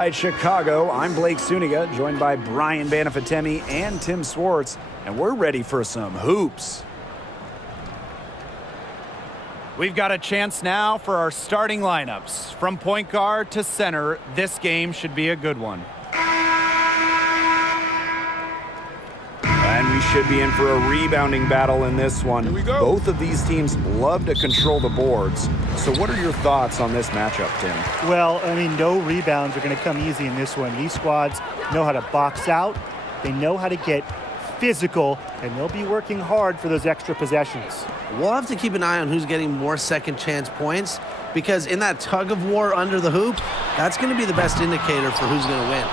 Right, Chicago, I'm Blake Suniga, joined by Brian Banafatemi and Tim Swartz, and we're ready for some hoops. We've got a chance now for our starting lineups. From point guard to center, this game should be a good one. And we should be in for a rebounding battle in this one. Here we go. Both of these teams love to control the boards. So what are your thoughts on this matchup, Tim? Well, I mean, no rebounds are going to come easy in this one. These squads know how to box out. They know how to get physical, and they'll be working hard for those extra possessions. We'll have to keep an eye on who's getting more second chance points, because in that tug of war under the hoop, that's going to be the best indicator for who's going to win.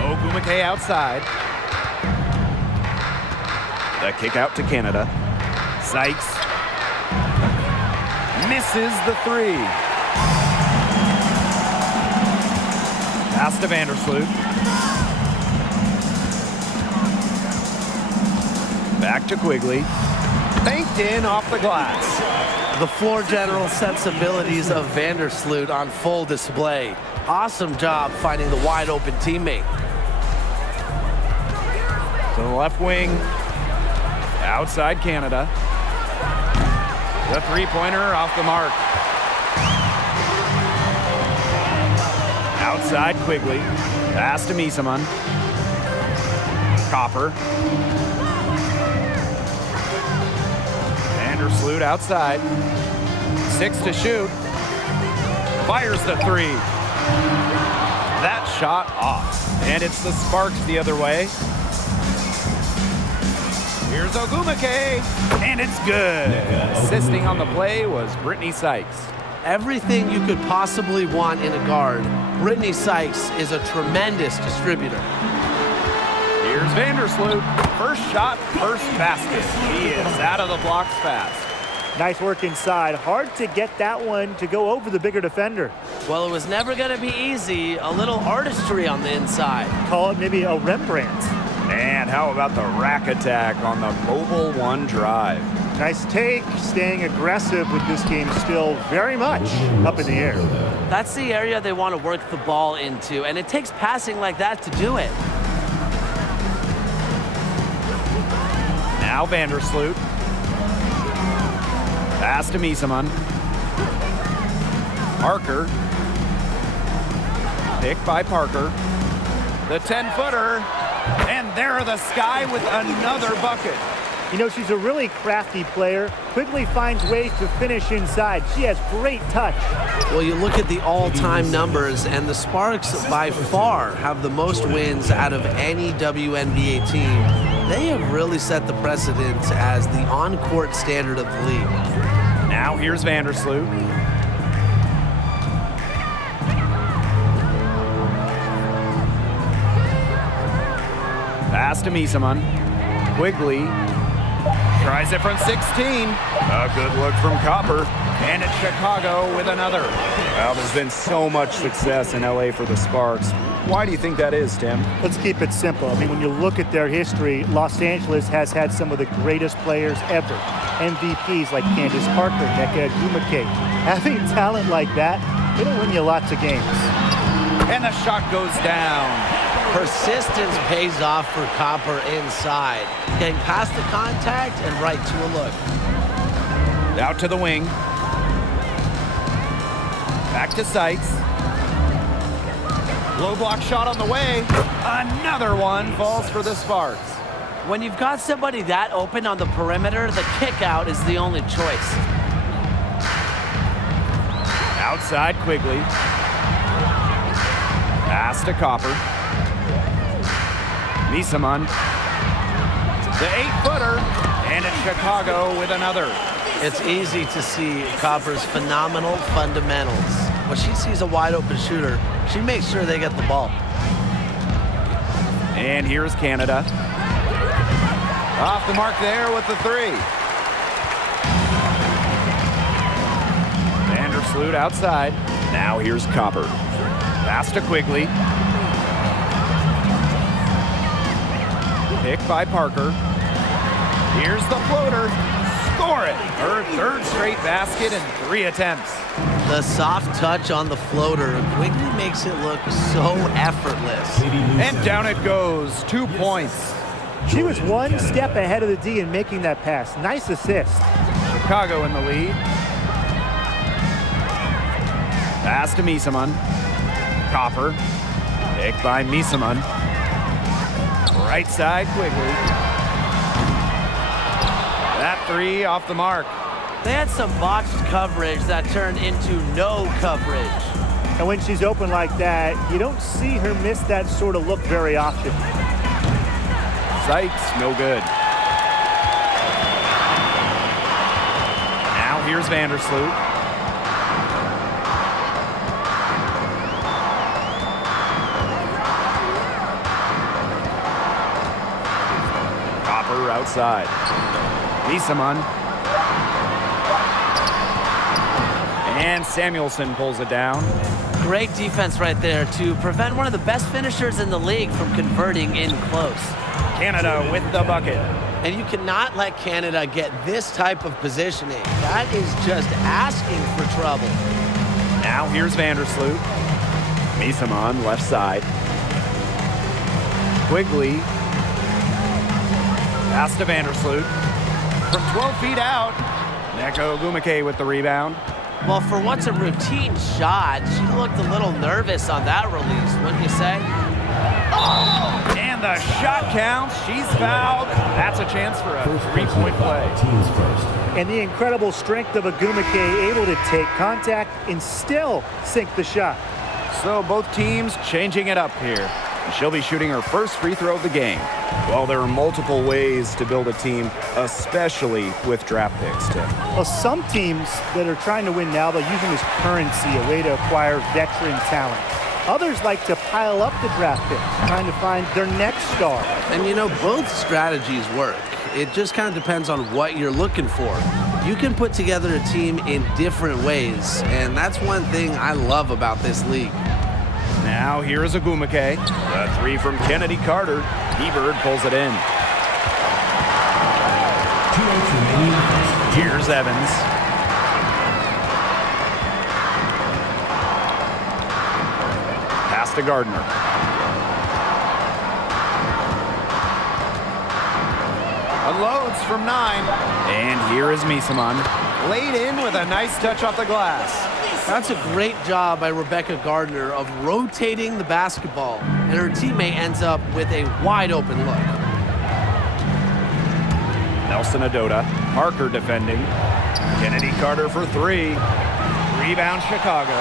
Ogumake outside. The kick out to Canada. Sykes misses the three. Pass to Vandersloot. Back to Quigley. Banked in off the glass. The floor general sensibilities of Vandersloot on full display. Awesome job finding the wide open teammate. To the left wing. Outside Canada. The three-pointer off the mark. Outside Quigley. Pass to Misaman. Copper. Vandersloot outside. 6 to shoot. Fires the three. That shot off. And it's the Sparks the other way. Here's Ogumake, and it's good. Assisting on the play was Brittany Sykes. Everything you could possibly want in a guard, Brittany Sykes is a tremendous distributor. Here's Vandersloot. First shot, first basket. He is out of the blocks fast. Nice work inside. Hard to get that one to go over the bigger defender. Well, it was never going to be easy. A little artistry on the inside. Call it maybe a Rembrandt. And how about the rack attack on the mobile one drive? Nice take, staying aggressive with this game still very much up in the air. That's the area they want to work the ball into, and it takes passing like that to do it. Now Vandersloot. Pass to Misaman. Parker. Picked by Parker. The 10-footer. And there the Sky with another bucket. You know, she's a really crafty player. Quickly finds ways to finish inside. She has great touch. Well, you look at the all-time numbers, and the Sparks by far have the most wins out of any WNBA team. They have really set the precedent as the on-court standard of the league. Now here's Vandersloot. Pass to Misaman. Quigley tries it from 16. A good look from Copper. And it's Chicago with another. Well, there's been so much success in LA for the Sparks. Why do you think that is, Tim? Let's keep it simple. I mean, when you look at their history, Los Angeles has had some of the greatest players ever. MVPs like Candace Parker, Nneka Ogumake. Having talent like that, it'll win you lots of games. And the shot goes down. Persistence pays off for Copper inside. Getting past the contact and right to a look. Out to the wing. Back to Sykes. Low block shot on the way. Another one falls for the Sparks. When you've got somebody that open on the perimeter, the kick out is the only choice. Outside Quigley. Pass to Copper. Misaman. The 8-footer. And it's Chicago with another. It's easy to see Copper's phenomenal fundamentals. When she sees a wide open shooter, she makes sure they get the ball. And here's Canada. Off the mark there with the three. Vandersloot outside. Now here's Copper. Pass to Quigley. Picked by Parker. Here's the floater. score it. Her third straight basket in 3 attempts. The soft touch on the floater quickly makes it look so effortless. And down it goes, 2 points. She was one step ahead of the D in making that pass. Nice assist. Chicago in the lead. Pass to Misaman. Copper. Picked by Misaman. Right side, Quigley. That 3 off the mark. They had some botched coverage that turned into no coverage. And when she's open like that, you don't see her miss that sort of look very often. Sykes, no good. Now here's Vandersloot. Copper outside. Misaman. And Samuelson pulls it down. Great defense right there to prevent one of the best finishers in the league from converting in close. Canada with the bucket. And you cannot let Canada get this type of positioning. That is just asking for trouble. Now here's Vandersloot. Misaman left side. Quigley. Pass to Vandersloot. From 12 feet out. Neko Ogumike with the rebound. Well, for what's a routine shot, she looked a little nervous on that release, wouldn't you say? And the shot counts. She's fouled. That's a chance for a 3-point play. And the incredible strength of Ogumike, able to take contact and still sink the shot. So both teams changing it up here. And she'll be shooting her first free throw of the game. Well, there are multiple ways to build a team, especially with draft picks, Tim. Well, some teams that are trying to win now, they'll use them as currency, a way to acquire veteran talent. Others like to pile up the draft picks, trying to find their next star. And you know, both strategies work. It just kind of depends on what you're looking for. You can put together a team in different ways, and that's one thing I love about this league. Now here's Ogumike. The 3 from Kennedy Carter. Ebert pulls it in. Here's Evans. Pass to Gardner. Unloads from 9. And here is Misaman. Laid in with a nice touch off the glass. That's a great job by Rebecca Gardner of rotating the basketball, and her teammate ends up with a wide open look. Nelson Adota. Parker defending. Kennedy Carter for 3. Rebound Chicago.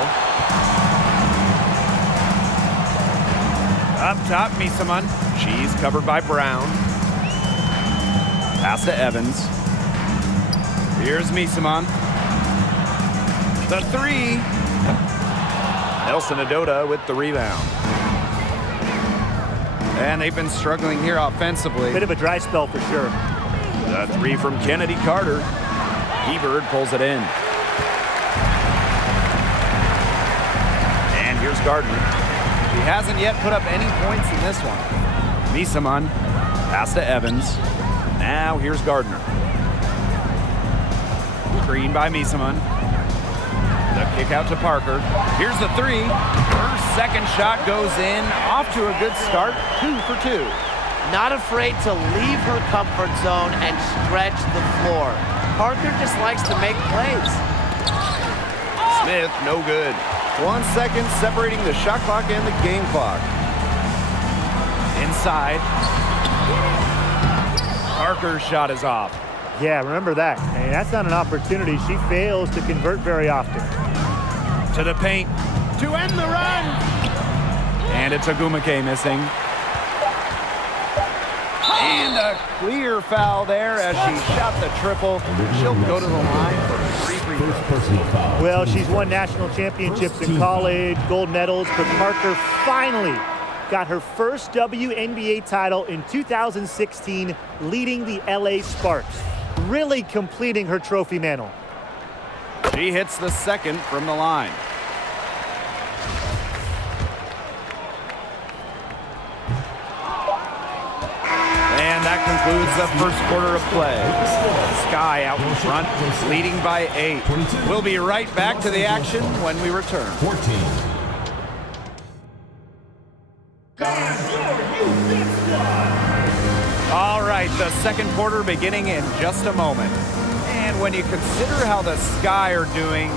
Up top, Misaman. She's covered by Brown. Pass to Evans. Here's Misaman. The 3. Nelson Adota with the rebound. And they've been struggling here offensively. Bit of a dry spell for sure. The 3 from Kennedy Carter. Ebert pulls it in. And here's Gardner. He hasn't yet put up any points in this one. Misaman. Pass to Evans. Now here's Gardner. Screen by Misaman. The kick out to Parker. Here's the 3. Her second shot goes in. Off to a good start. 2 for 2. Not afraid to leave her comfort zone and stretch the floor. Parker just likes to make plays. Smith, no good. 1 second separating the shot clock and the game clock. Inside. Parker's shot is off. Yeah, remember that. And that's not an opportunity she fails to convert very often. To the paint to end the run. And it's Ogumike missing. And a clear foul there as she shot the triple. She'll go to the line for 3 free throws. Well, she's won national championships in college, gold medals, but Parker finally got her first WNBA title in 2016, leading the LA Sparks, really completing her trophy mantle. She hits the second from the line. And that concludes the first quarter of play. Sky out in front, leading by 8. We'll be right back to the action when we return. 14. All right, the second quarter beginning in just a moment. And when you consider how the Sky are doing,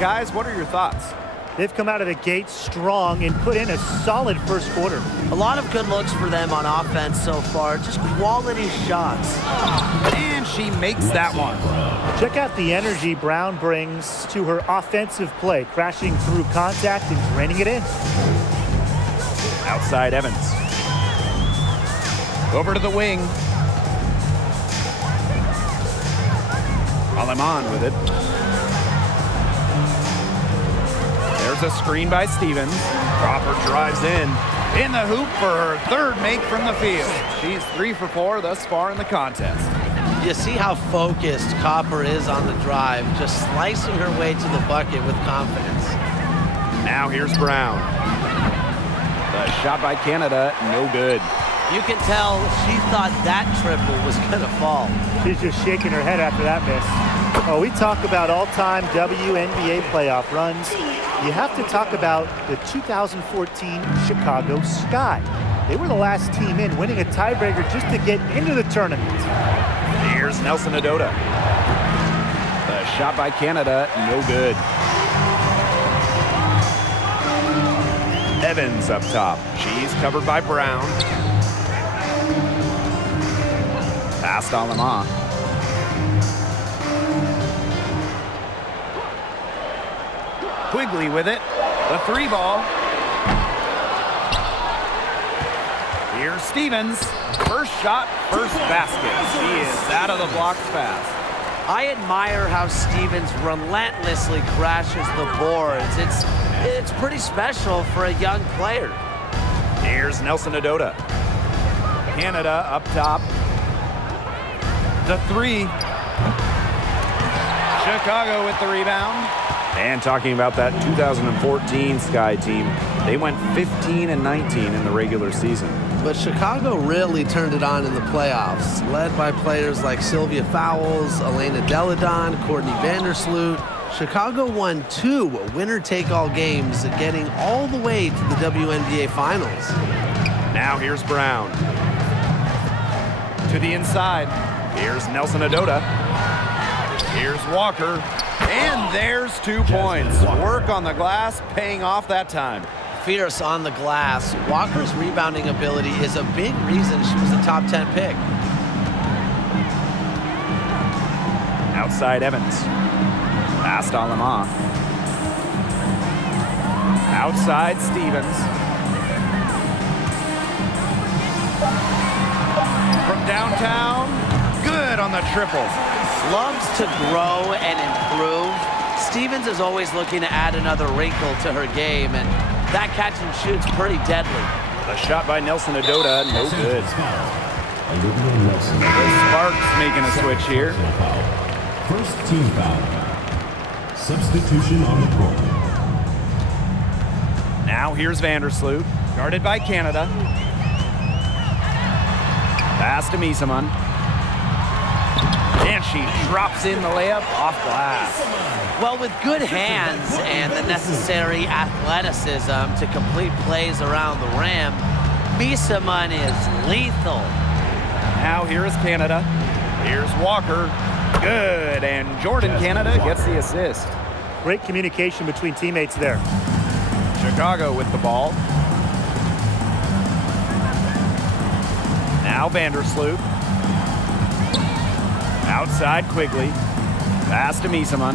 guys, what are your thoughts? They've come out of the gate strong and put in a solid first quarter. A lot of good looks for them on offense so far, just quality shots. And she makes that one. Check out the energy Brown brings to her offensive play, crashing through contact and draining it in. Outside Evans. Over to the wing. Aleman with it. There's a screen by Stevens. Cropper drives in the hoop for her third make from the field. She's 3 for 4 thus far in the contest. You see how focused Copper is on the drive, just slicing her way to the bucket with confidence. Now here's Brown. The shot by Canada, no good. You can tell she thought that triple was going to fall. She's just shaking her head after that miss. Oh, we talk about all-time WNBA playoff runs. You have to talk about the 2014 Chicago Sky. They were the last team in, winning a tiebreaker just to get into the tournament. Here's Nelson Adota. The shot by Canada, no good. Evans up top. She's covered by Brown. Past Alama. Quigley with it. The 3 ball. Here's Stevens. First shot, first basket. She is out of the blocks fast. I admire how Stevens relentlessly crashes the boards. It's pretty special for a young player. Here's Nelson Adota. Canada up top. The 3. Chicago with the rebound. And talking about that 2014 Sky team, they went 15-19 in the regular season. But Chicago really turned it on in the playoffs, led by players like Sylvia Fowles, Elena Deladon, Courtney Vandersloot. Chicago won 2 winner-take-all games, getting all the way to the WNBA Finals. Now here's Brown. To the inside. Here's Nelson Adota. Here's Walker. And there's 2 points. Work on the glass, paying off that time. Fierce on the glass. Walker's rebounding ability is a big reason she was a top 10 pick. Outside Evans. Past Alama. Outside Stevens. From downtown. Good on the triple. Loves to grow and improve. Stevens is always looking to add another wrinkle to her game, and that catch and shoot's pretty deadly. The shot by Nelson Adota, no good. The Sparks making a switch here. First team foul. Substitution on the court. Now here's Vandersloot, guarded by Canada. Pass to Misaman. And she drops in the layup off glass. Well, with good hands and the necessary athleticism to complete plays around the rim, Misaman is lethal. Now here is Canada. Here's Walker. Good, and Jordan Canada gets the assist. Great communication between teammates there. Chicago with the ball. Now Vandersloot. Outside Quigley. Pass to Misaman.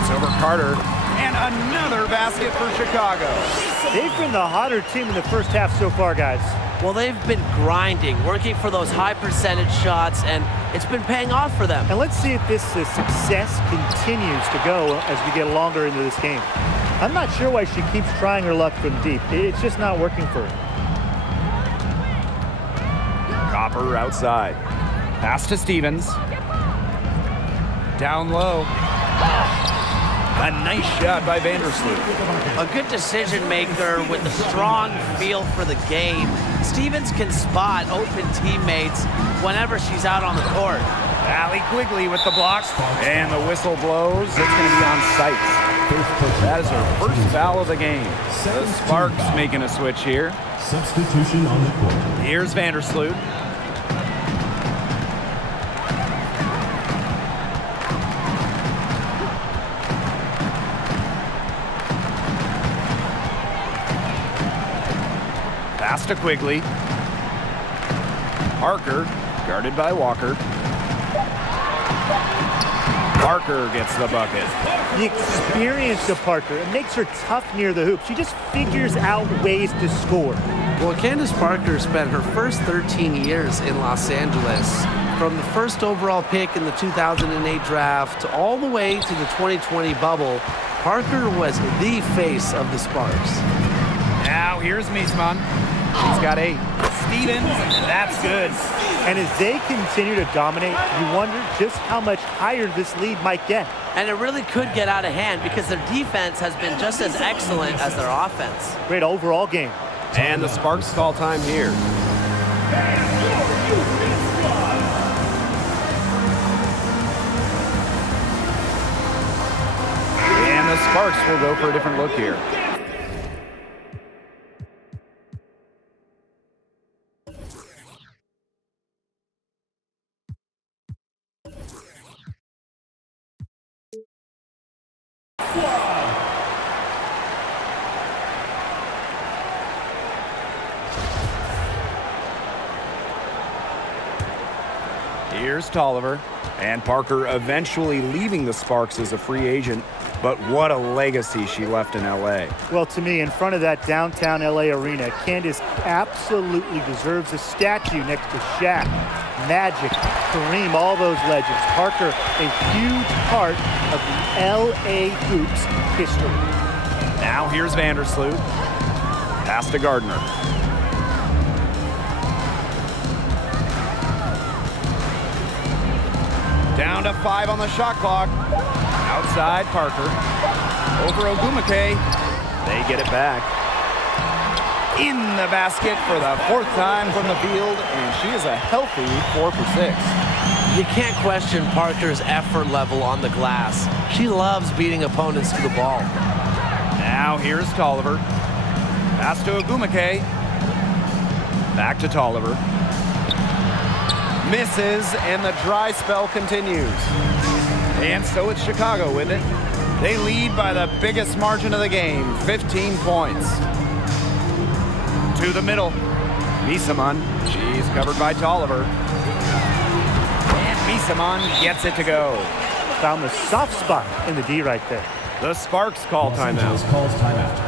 It's over Carter. And another basket for Chicago. They've been the hotter team in the first half so far, guys. Well, they've been grinding, working for those high percentage shots, and it's been paying off for them. And let's see if this success continues to go as we get longer into this game. I'm not sure why she keeps trying her luck from deep. It's just not working for her. Copper outside. Pass to Stevens. Down low. A nice shot by Vandersloot. A good decision maker with a strong feel for the game. Stevens can spot open teammates whenever she's out on the court. Allie Quigley with the block, and the whistle blows. It's going to be on Sykes. That is her first foul of the game. The Sparks making a switch here. Substitution on the court. Here's Vandersloot. Pass to Quigley. Parker, guarded by Walker. Parker gets the bucket. The experience of Parker, it makes her tough near the hoop. She just figures out ways to score. Well, Candace Parker spent her first 13 years in Los Angeles. From the first overall pick in the 2008 draft all the way to the 2020 bubble, Parker was the face of the Sparks. Now here's Miesman. She's got 8. Stevens, that's good. And as they continue to dominate, you wonder just how much higher this lead might get. And it really could get out of hand because their defense has been just as excellent as their offense. Great overall game. And the Sparks call time here. And the Sparks will go for a different look here. Here's Tolliver, and Parker eventually leaving the Sparks as a free agent, but what a legacy she left in LA. Well, to me, in front of that downtown LA arena, Candace absolutely deserves a statue next to Shaq, Magic, Kareem, all those legends. Parker, a huge part of the LA Hoops history. Now here's Vandersloot. Pass to Gardner. Down to 5 on the shot clock. Outside Parker. Over Ogumake. They get it back. In the basket for the 4th time from the field, and she is a healthy 4 for 6. You can't question Parker's effort level on the glass. She loves beating opponents to the ball. Now here's Tolliver. Pass to Ogumake. Back to Tolliver. Misses, and the dry spell continues. And so it's Chicago with it. They lead by the biggest margin of the game, 15 points. To the middle. Miesman. She's covered by Tolliver. And Miesman gets it to go. Found the soft spot in the D right there. The Sparks call Los Angeles timeout. calls timeout.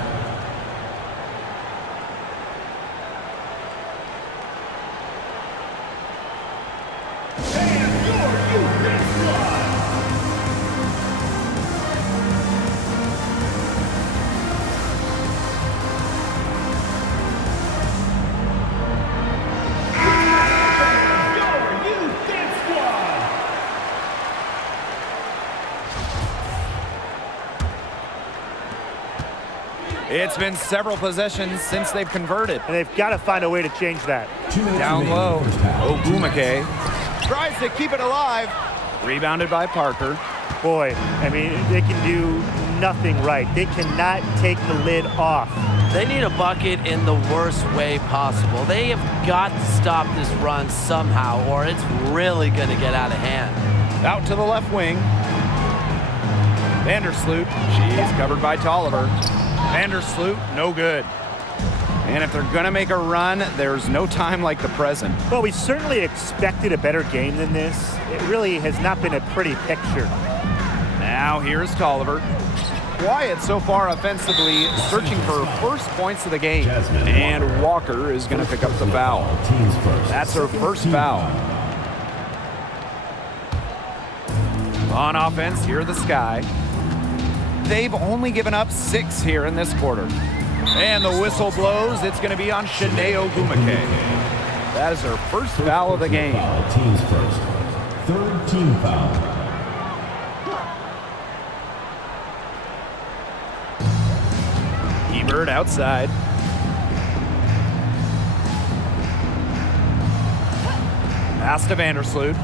It's been several possessions since they've converted. And they've got to find a way to change that. 2 minutes Down remaining low, in the first half. Ogumake tries to keep it alive. Rebounded by Parker. Boy, I mean, they can do nothing right. They cannot take the lid off. They need a bucket in the worst way possible. They have got to stop this run somehow, or it's really going to get out of hand. Out to the left wing. Vandersloot, she's covered by Tolliver. Vandersloot, no good. And if they're going to make a run, there's no time like the present. Well, we certainly expected a better game than this. It really has not been a pretty picture. Now here's Tolliver. Quiet so far offensively, searching for first points of the game. And Walker is going to pick up the foul. Teams first. That's her first foul. On offense, here are the Sky. They've only given up 6 here in this quarter. And the whistle blows. It's going to be on Shanae Ogumake. That is her first foul of the game. Teams first. 3rd team foul. T-Bird outside. Pass to Vandersloot.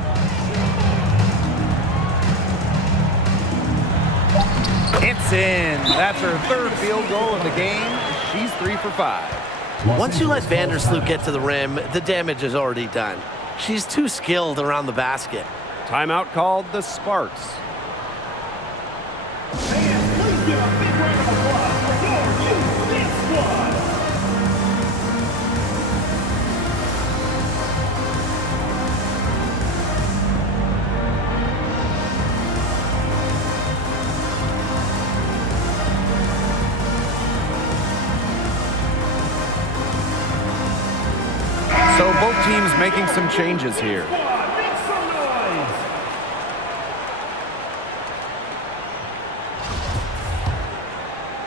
It's in. That's her third field goal of the game. She's 3 for 5. Once you let Vandersloot get to the rim, the damage is already done. She's too skilled around the basket. Timeout called the Sparks. So both teams making some changes here.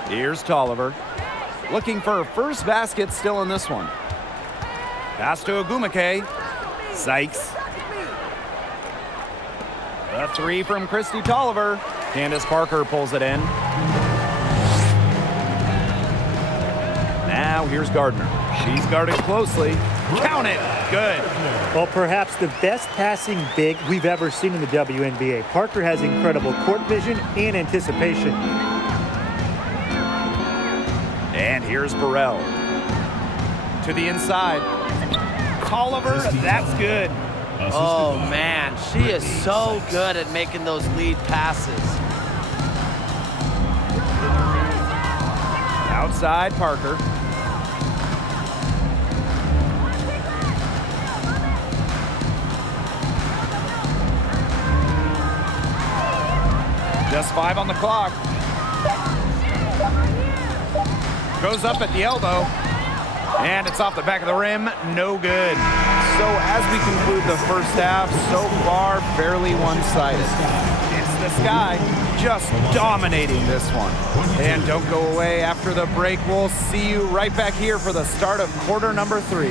Here's Tolliver. Looking for her first basket still in this one. Pass to Ogumake. Sykes. The three from Christy Tolliver. Candace Parker pulls it in. Now here's Gardner. She's guarded closely. Count it. Good. Well, perhaps the best passing big we've ever seen in the WNBA. Parker has incredible court vision and anticipation. And here's Burrell. To the inside. Tolliver, that's good. Oh, man, she is so good at making those lead passes. Outside, Parker. Just 5 on the clock. Goes up at the elbow. And it's off the back of the rim. No good. So as we conclude the first half, so far fairly one-sided. It's the Sky just dominating this one. And don't go away after the break. We'll see you right back here for the start of quarter number 3.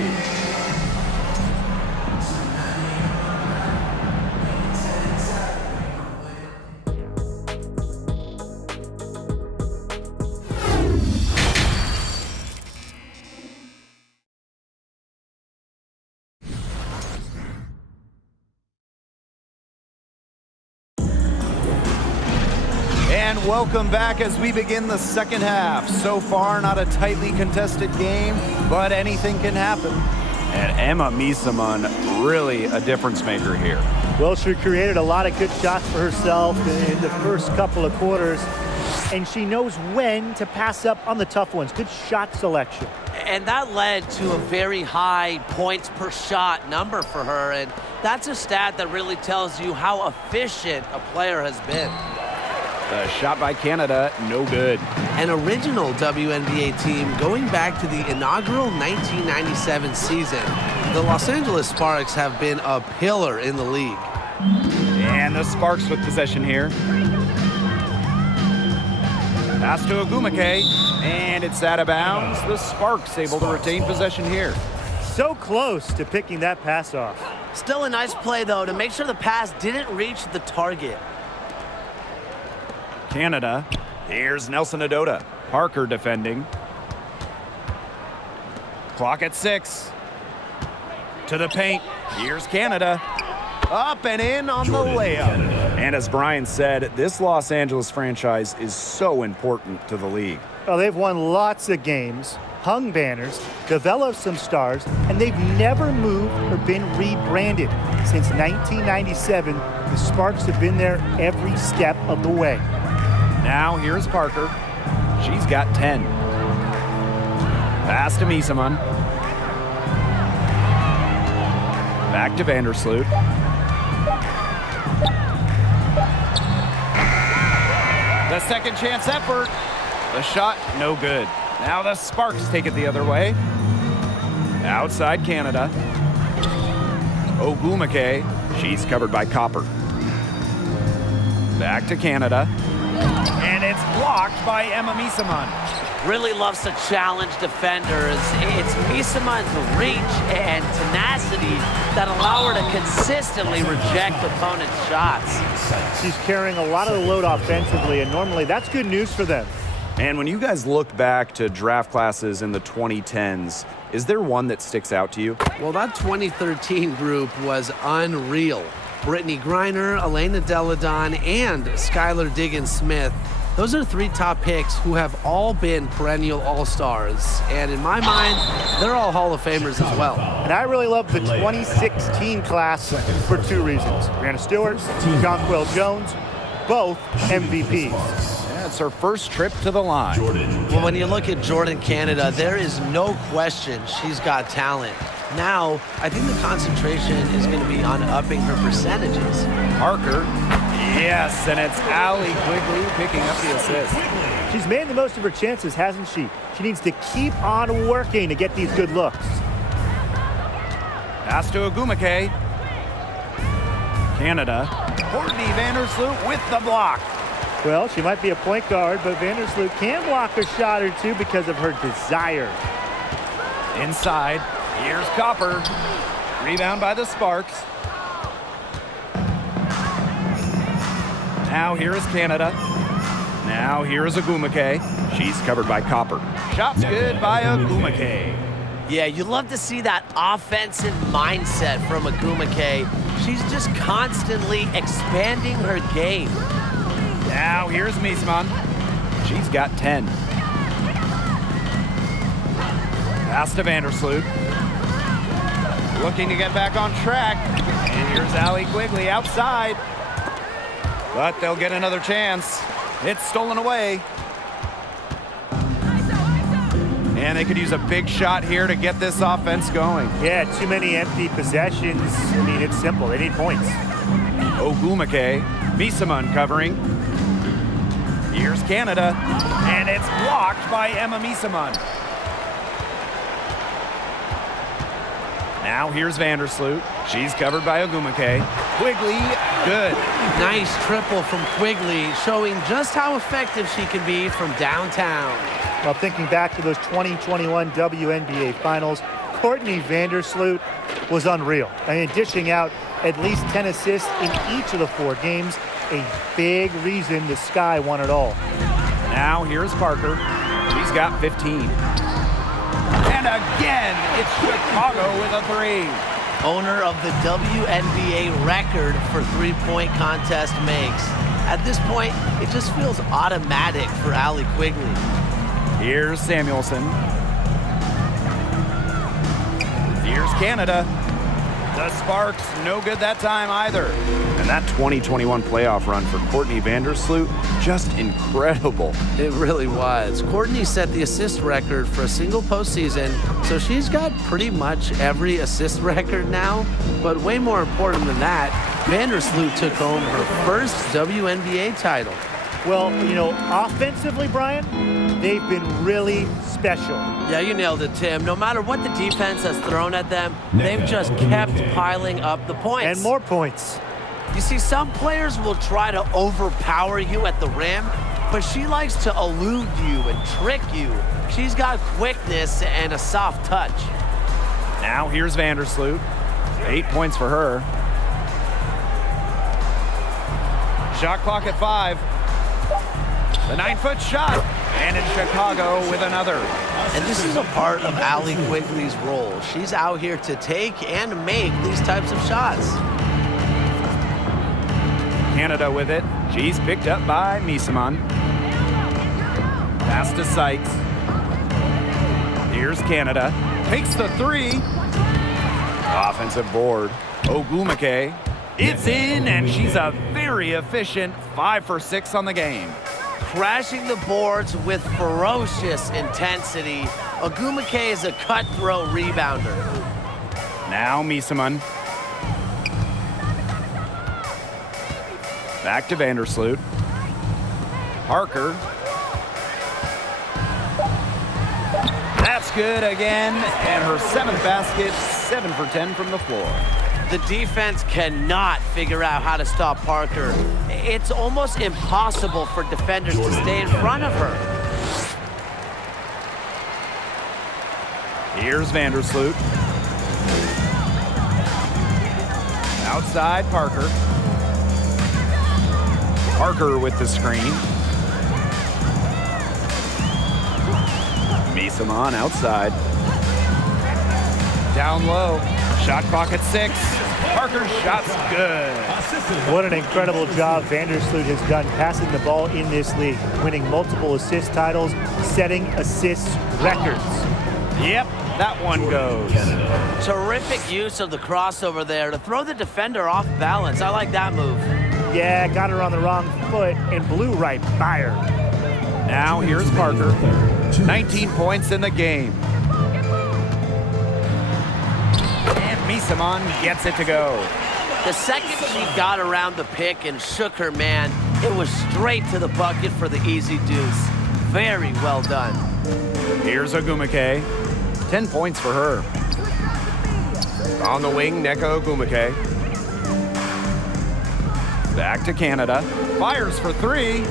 And welcome back as we begin the second half. So far, not a tightly contested game, but anything can happen. And Emma Misaman, really a difference maker here. Well, she created a lot of good shots for herself in the first couple of quarters, and she knows when to pass up on the tough ones. Good shot selection. And that led to a very high points per shot number for her, and that's a stat that really tells you how efficient a player has been. The shot by Canada, no good. An original WNBA team going back to the inaugural 1997 season. The Los Angeles Sparks have been a pillar in the league. And the Sparks with possession here. Pass to Ogumake, and it's out of bounds. The Sparks able to retain possession here. So close to picking that pass off. Still a nice play, though, to make sure the pass didn't reach the target. Canada. Here's Nelson Adota. Parker defending. Clock at 6. To the paint. Here's Canada. Up and in on the layup. And as Brian said, this Los Angeles franchise is so important to the league. Well, they've won lots of games, hung banners, developed some stars, and they've never moved or been rebranded. Since 1997, the Sparks have been there every step of the way. Now here's Parker. She's got 10. Pass to Misaman. Back to Vandersloot. The second chance effort. The shot, no good. Now the Sparks take it the other way. Outside Canada. Ogumake. She's covered by Copper. Back to Canada. And it's blocked by Emma Misaman. Really loves to challenge defenders. It's Misaman's reach and tenacity that allow her to consistently reject opponents' shots. She's carrying a lot of the load offensively, and normally that's good news for them. And when you guys look back to draft classes in the 2010s, is there one that sticks out to you? Well, that 2013 group was unreal. Brittany Griner, Elena Deladon, and Skylar Diggins-Smith. Those are 3 top picks who have all been perennial all-stars. And in my mind, they're all Hall of Famers as well. And I really love the 2016 class for 2 reasons. Brianna Stewart, Jonquel Jones, both MVPs. Yeah, it's her first trip to the line. Well, when you look at Jordan Canada, there is no question she's got talent. Now, I think the concentration is going to be on upping her percentages. Parker, yes, and it's Allie Quigley picking up the assist. She's made the most of her chances, hasn't she? She needs to keep on working to get these good looks. Pass to Agumake. Canada. Courtney Vandersloot with the block. Well, she might be a point guard, but Vandersloot can block a shot or 2 because of her desire. Inside, here's Copper. Rebound by the Sparks. Now here is Canada. Now here is Agumake. She's covered by Copper. Shot's good by Agumake. Yeah, you love to see that offensive mindset from Agumake. She's just constantly expanding her game. Now here's Miesman. She's got 10. Pass to Vandersloot. Looking to get back on track. And here's Allie Quigley outside. But they'll get another chance. It's stolen away. And they could use a big shot here to get this offense going. Yeah, too many empty possessions. I mean, it's simple. They need points. Ogumake, Misaman covering. Here's Canada, and it's blocked by Emma Misaman. Now here's Vandersloot. She's covered by Ogumake. Quigley, good. Nice triple from Quigley, showing just how effective she can be from downtown. Well, thinking back to those 2021 WNBA Finals, Courtney Vandersloot was unreal. I mean, dishing out at least 10 assists in each of the 4 games, a big reason the Sky won it all. Now here's Parker. She's got 15. And again, it's Chicago with a 3. Owner of the WNBA record for 3-point contest makes. At this point, it just feels automatic for Allie Quigley. Here's Samuelson. Here's Canada. The Sparks, no good that time either. And that 2021 playoff run for Courtney Vandersloot, just incredible. It really was. Courtney set the assist record for a single postseason, so she's got pretty much every assist record now. But way more important than that, Vandersloot took home her first WNBA title. Well, you know, offensively, Brian, they've been really special. Yeah, you nailed it, Tim. No matter what the defense has thrown at them, they've just kept piling up the points. And more points. You see, some players will try to overpower you at the rim, but she likes to elude you and trick you. She's got quickness and a soft touch. Now here's Vandersloot. 8 points for her. Shot clock at 5. The 9-foot shot, and it's Chicago with another. And this is a part of Allie Quigley's role. She's out here to take and make these types of shots. Canada with it. She's picked up by Misaman. Pass to Sykes. Here's Canada. Takes the 3. Offensive board. Ogumake. It's in, and she's a very efficient 5 for 6 on the game. Crashing the boards with ferocious intensity. Ogumake is a cutthroat rebounder. Now Misaman. Back to Vandersloot. Parker. That's good again, and her 7th basket, 7 for 10 from the floor. The defense cannot figure out how to stop Parker. It's almost impossible for defenders to stay in front of her. Here's Vandersloot. Outside, Parker. Parker with the screen. Misamon outside. Down low. Shot clock at 6. Parker's shot's good. What an incredible job Vandersloot has done passing the ball in this league, winning multiple assist titles, setting assist records. Yep, that one goes. Terrific use of the crossover there to throw the defender off balance. I like that move. Yeah, got her on the wrong foot and blew right by her. Now here's Parker. 19 points in the game. And Misamon gets it to go. The second she got around the pick and shook her man, it was straight to the bucket for the easy deuce. Very well done. Here's Ogumake. 10 points for her. On the wing, Nneka Ogumake. Back to Canada. Fires for 3.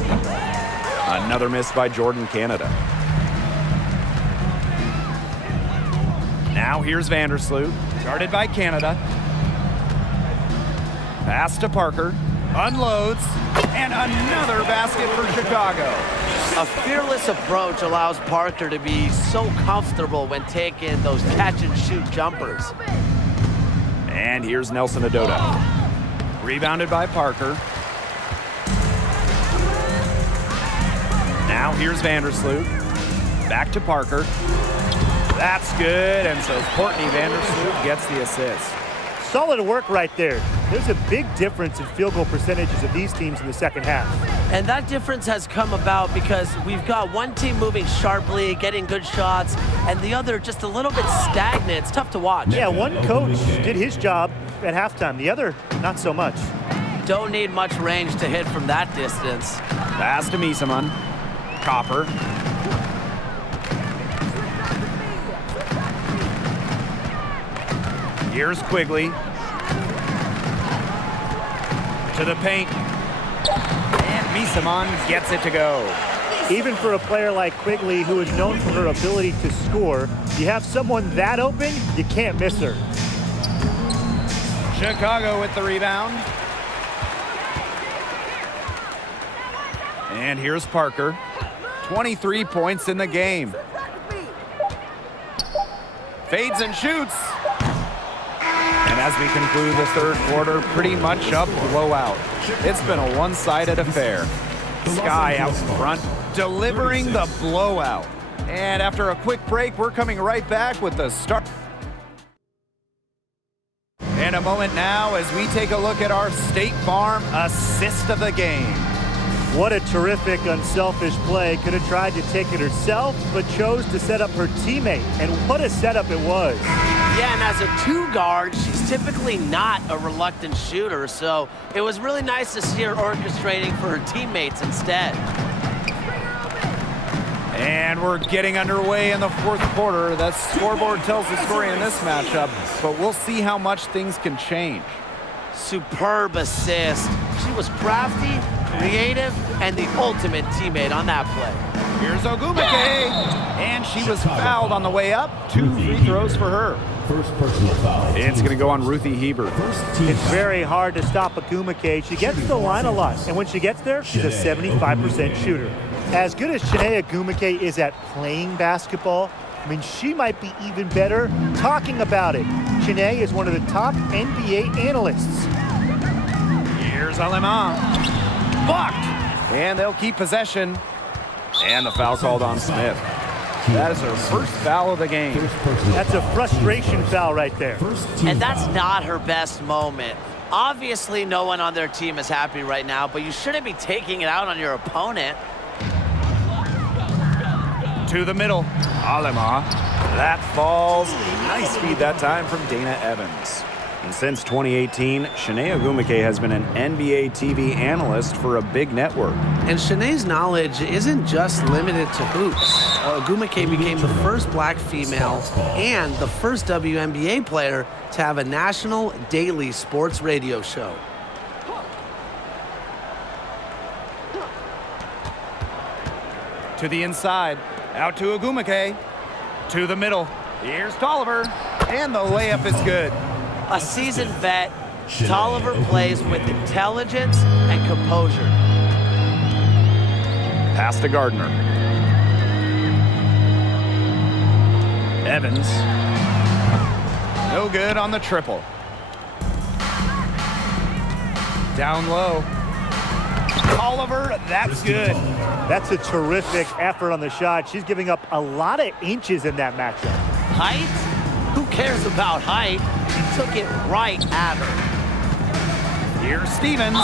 Another miss by Jordan Canada. Now here's Vandersloot. Guarded by Canada. Pass to Parker. Unloads. And another basket for Chicago. A fearless approach allows Parker to be so comfortable when taking those catch-and-shoot jumpers. And here's Nelson Adota. Rebounded by Parker. Now here's Vandersloot. Back to Parker. That's good, and so Courtney Vandersloot gets the assist. Solid work right there. There's a big difference in field goal percentages of these teams in the second half. And that difference has come about because we've got one team moving sharply, getting good shots, and the other just a little bit stagnant. It's tough to watch. Yeah, one coach did his job at halftime. The other, not so much. Don't need much range to hit from that distance. Pass to Misamon. Copper. Here's Quigley. To the paint. And Misamon gets it to go. Even for a player like Quigley, who is known for her ability to score, you have someone that open, you can't miss her. Chicago with the rebound. And here's Parker. 23 points in the game. Fades and shoots. And as we conclude the third quarter, pretty much a blowout. It's been a one-sided affair. Sky out front, delivering the blowout. And after a quick break, we're coming right back with the start. And a moment now as we take a look at our State Farm assist of the game. What a terrific, unselfish play. Could have tried to take it herself, but chose to set up her teammate. And what a setup it was. Yeah, and as a two guard, she's typically not a reluctant shooter, so it was really nice to see her orchestrating for her teammates instead. And we're getting underway in the fourth quarter. That scoreboard tells the story in this matchup, but we'll see how much things can change. Superb assist. She was crafty, creative, and the ultimate teammate on that play. Here's Ogumake, and she was fouled on the way up. 2 free throws for her. First personal foul. It's going to go on Ruthie Hebert. It's very hard to stop Ogumake. She gets to the line a lot, and when she gets there, she's a 75% shooter. As good as Chiney Ogumake is at playing basketball, I mean, she might be even better talking about it. Chiney is one of the top NBA analysts. Here's Alema. Blocked. And they'll keep possession. And the foul called on Smith. That is her first foul of the game. That's a frustration foul right there. And that's not her best moment. Obviously, no one on their team is happy right now, but you shouldn't be taking it out on your opponent. To the middle. Alema. That falls. Nice feed that time from Dana Evans. And since 2018, Chiney Ogumake has been an NBA TV analyst for a big network. And Chiney's knowledge isn't just limited to hoops. Ogumake became the first black female and the first WNBA player to have a national daily sports radio show. To the inside. Out to Ogumake. To the middle. Here's Tolliver. And the layup is good. A seasoned vet, Tolliver plays with intelligence and composure. Pass to Gardner. Evans. No good on the triple. Down low. Oliver, that's good. That's a terrific effort on the shot. She's giving up a lot of inches in that matchup. Height? Who cares about height? She took it right at her. Here's Stevens.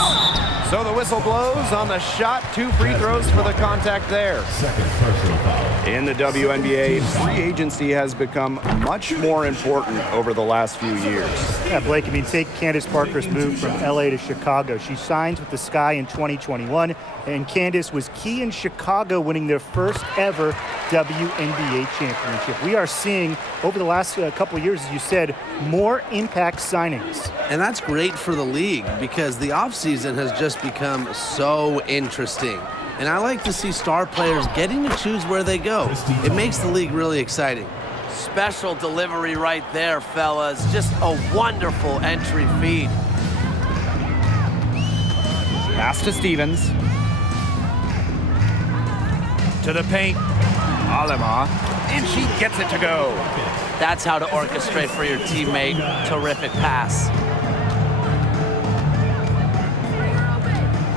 So the whistle blows on the shot. 2 free throws for the contact there. Second personal foul. In the WNBA, free agency has become much more important over the last few years. Yeah, Blake, I mean, take Candace Parker's move from LA to Chicago. She signs with the Sky in 2021, and Candace was key in Chicago winning their first ever WNBA championship. We are seeing, over the last couple of years, as you said, more impact signings. And that's great for the league because the offseason has just become so interesting. And I like to see star players getting to choose where they go. It makes the league really exciting. Special delivery right there, fellas. Just a wonderful entry feed. Pass to Stevens. To the paint. Alema. And she gets it to go. That's how to orchestrate for your teammate. Terrific pass.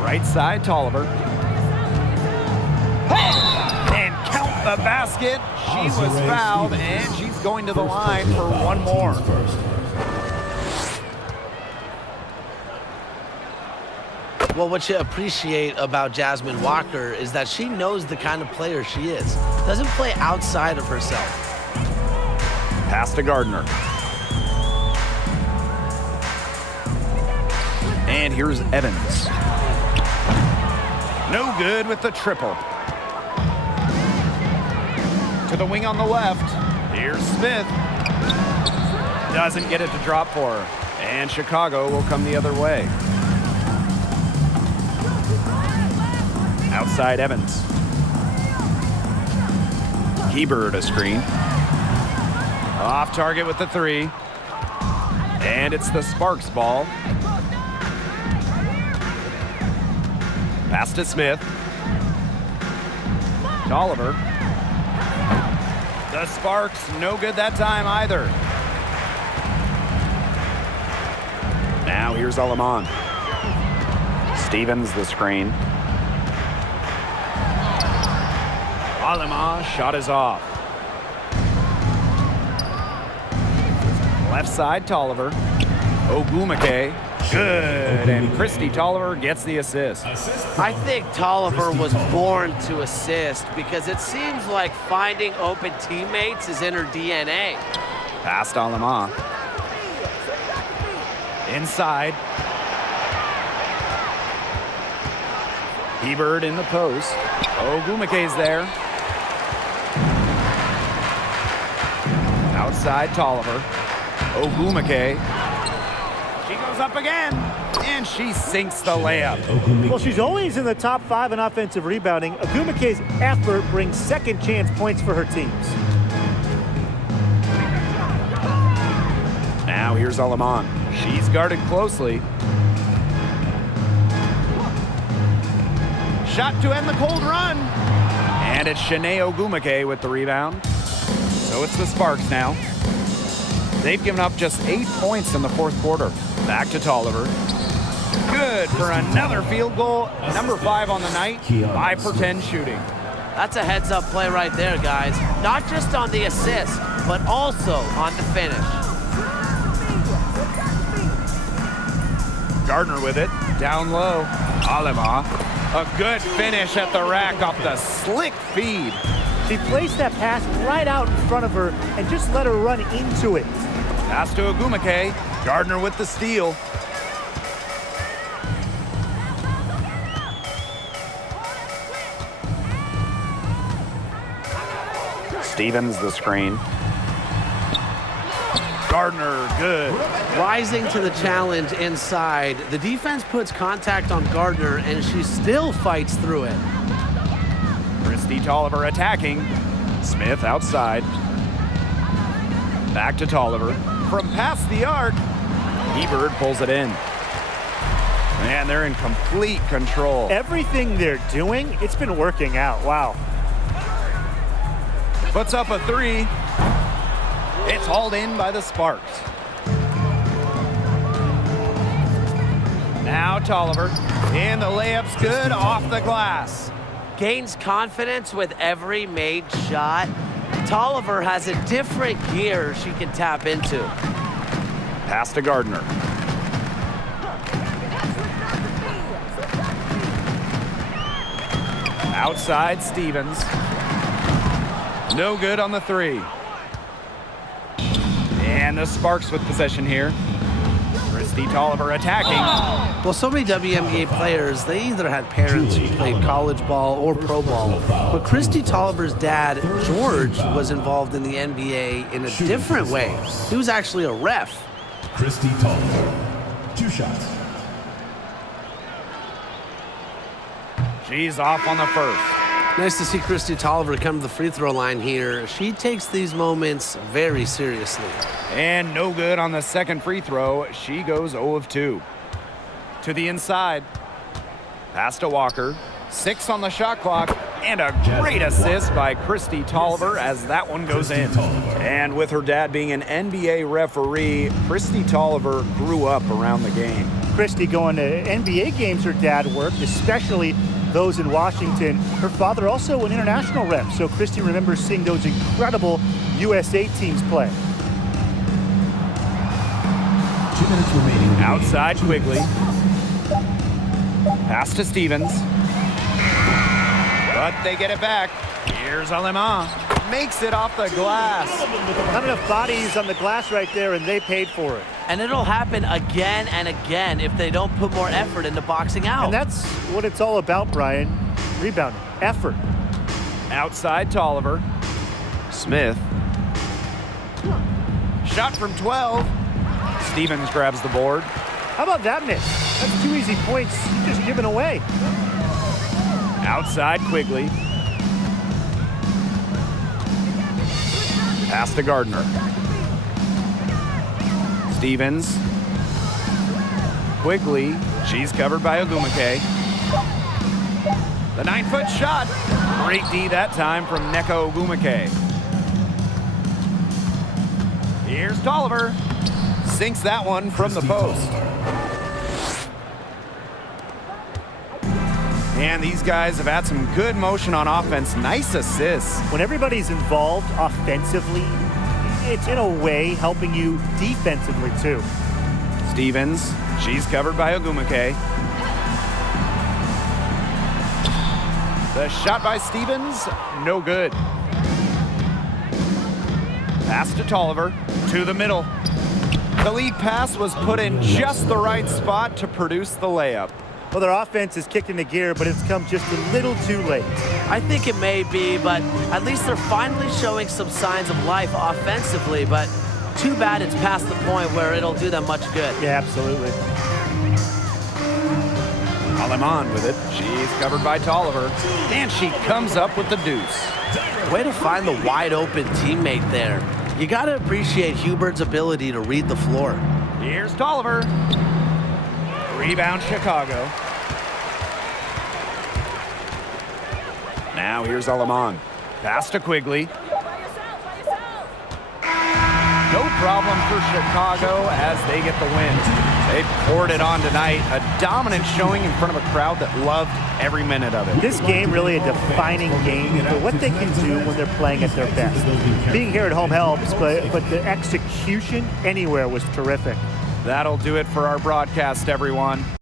Right side, Tolliver. And count the basket. She was fouled, and she's going to the line for one more. Well, what you appreciate about Jasmine Walker is that she knows the kind of player she is. Doesn't play outside of herself. Pass to Gardner. And here's Evans. No good with the triple. To the wing on the left. Here's Smith. Doesn't get it to drop for her. And Chicago will come the other way. Outside Evans. Hebert a screen. Off target with the 3. And it's the Sparks ball. Pass to Smith. To Oliver. The Sparks, no good that time either. Now here's Alaman. Stevens the screen. Alema, shot is off. Left side, Tolliver. Ogumake. Good, and Christy Tolliver gets the assist. I think Tolliver was born to assist because it seems like finding open teammates is in her DNA. Past Alema. Inside. Hebert in the post. Ogumake's there. Outside Tolliver. Ogumake. She goes up again, and she sinks the layup. Well, she's always in the top 5 in offensive rebounding. Ogumake's effort brings second chance points for her teams. Now here's Alaman. She's guarded closely. Shot to end the cold run. And it's Shanae Ogumake with the rebound. So it's the Sparks now. They've given up just 8 points in the fourth quarter. Back to Tolliver. Good for another field goal. Number 5 on the night. 5 for 10 shooting. That's a heads-up play right there, guys. Not just on the assist, but also on the finish. Gardner with it. Down low. Alema. A good finish at the rack off the slick feed. She placed that pass right out in front of her and just let her run into it. Pass to Ogumake. Gardner with the steal. Stevens the screen. Gardner, good. Rising to the challenge inside, the defense puts contact on Gardner, and she still fights through it. Christy Tolliver attacking. Smith outside. Back to Tolliver. From past the arc, Hebert pulls it in. Man, they're in complete control. Everything they're doing, it's been working out. Wow. Puts up a 3. It's hauled in by the Sparks. Now Tolliver, and the layup's good off the glass. Gains confidence with every made shot. Tolliver has a different gear she can tap into. Pass to Gardner. Outside Stevens. No good on the three. And the Sparks with possession here. Christy Tolliver attacking. Well, so many WNBA players, they either had parents who played college ball or pro ball. But Christy Tolliver's dad, George, was involved in the NBA in a different way. He was actually a ref. Christy Tolliver, 2 shots. She's off on the first. Nice to see Christy Tolliver come to the free throw line here. She takes these moments very seriously. And no good on the second free throw. She goes 0 of 2. To the inside. Pass to Walker. 6 on the shot clock. And a great assist by Christy Tolliver as that one goes in. And with her dad being an NBA referee, Christy Tolliver grew up around the game. Christy going to NBA games her dad worked, especially those in Washington. Her father also an international ref, so Christy remembers seeing those incredible USA teams play. 2 minutes remaining. Outside Quigley. Pass to Stevens. But they get it back. Here's Alemán. Makes it off the glass. Not enough bodies on the glass right there, and they paid for it. And it'll happen again and again if they don't put more effort into boxing out. And that's what it's all about, Brian. Rebounding, effort. Outside Tolliver. Smith. Shot from 12. Stevens grabs the board. How about that miss? That's 2 easy points you just given away. Outside Quigley. Pass to Gardner. Stevens. Quigley. She's covered by Ogumake. The 9-foot shot. Great D that time from Neko Ogumake. Here's Tolliver. Sinks that one from the post. And these guys have had some good motion on offense. Nice assists. When everybody's involved offensively, it's in a way helping you defensively too. Stevens, she's covered by Ogumake. The shot by Stevens, no good. Pass to Tolliver, to the middle. The lead pass was put in just the right spot to produce the layup. Well, their offense is kicked into gear, but it's come just a little too late. I think it may be, but at least they're finally showing some signs of life offensively, but too bad it's past the point where it'll do them much good. Yeah, absolutely. Alemán with it. She's covered by Tolliver, and she comes up with the deuce. Way to find the wide open teammate there. You got to appreciate Hubert's ability to read the floor. Here's Tolliver. Rebound Chicago. Now here's Alemán. Pass to Quigley. No problem for Chicago as they get the win. They poured it on tonight. A dominant showing in front of a crowd that loved every minute of it. This game really a defining game for what they can do when they're playing at their best. Being here at home helps, but the execution anywhere was terrific. That'll do it for our broadcast, everyone.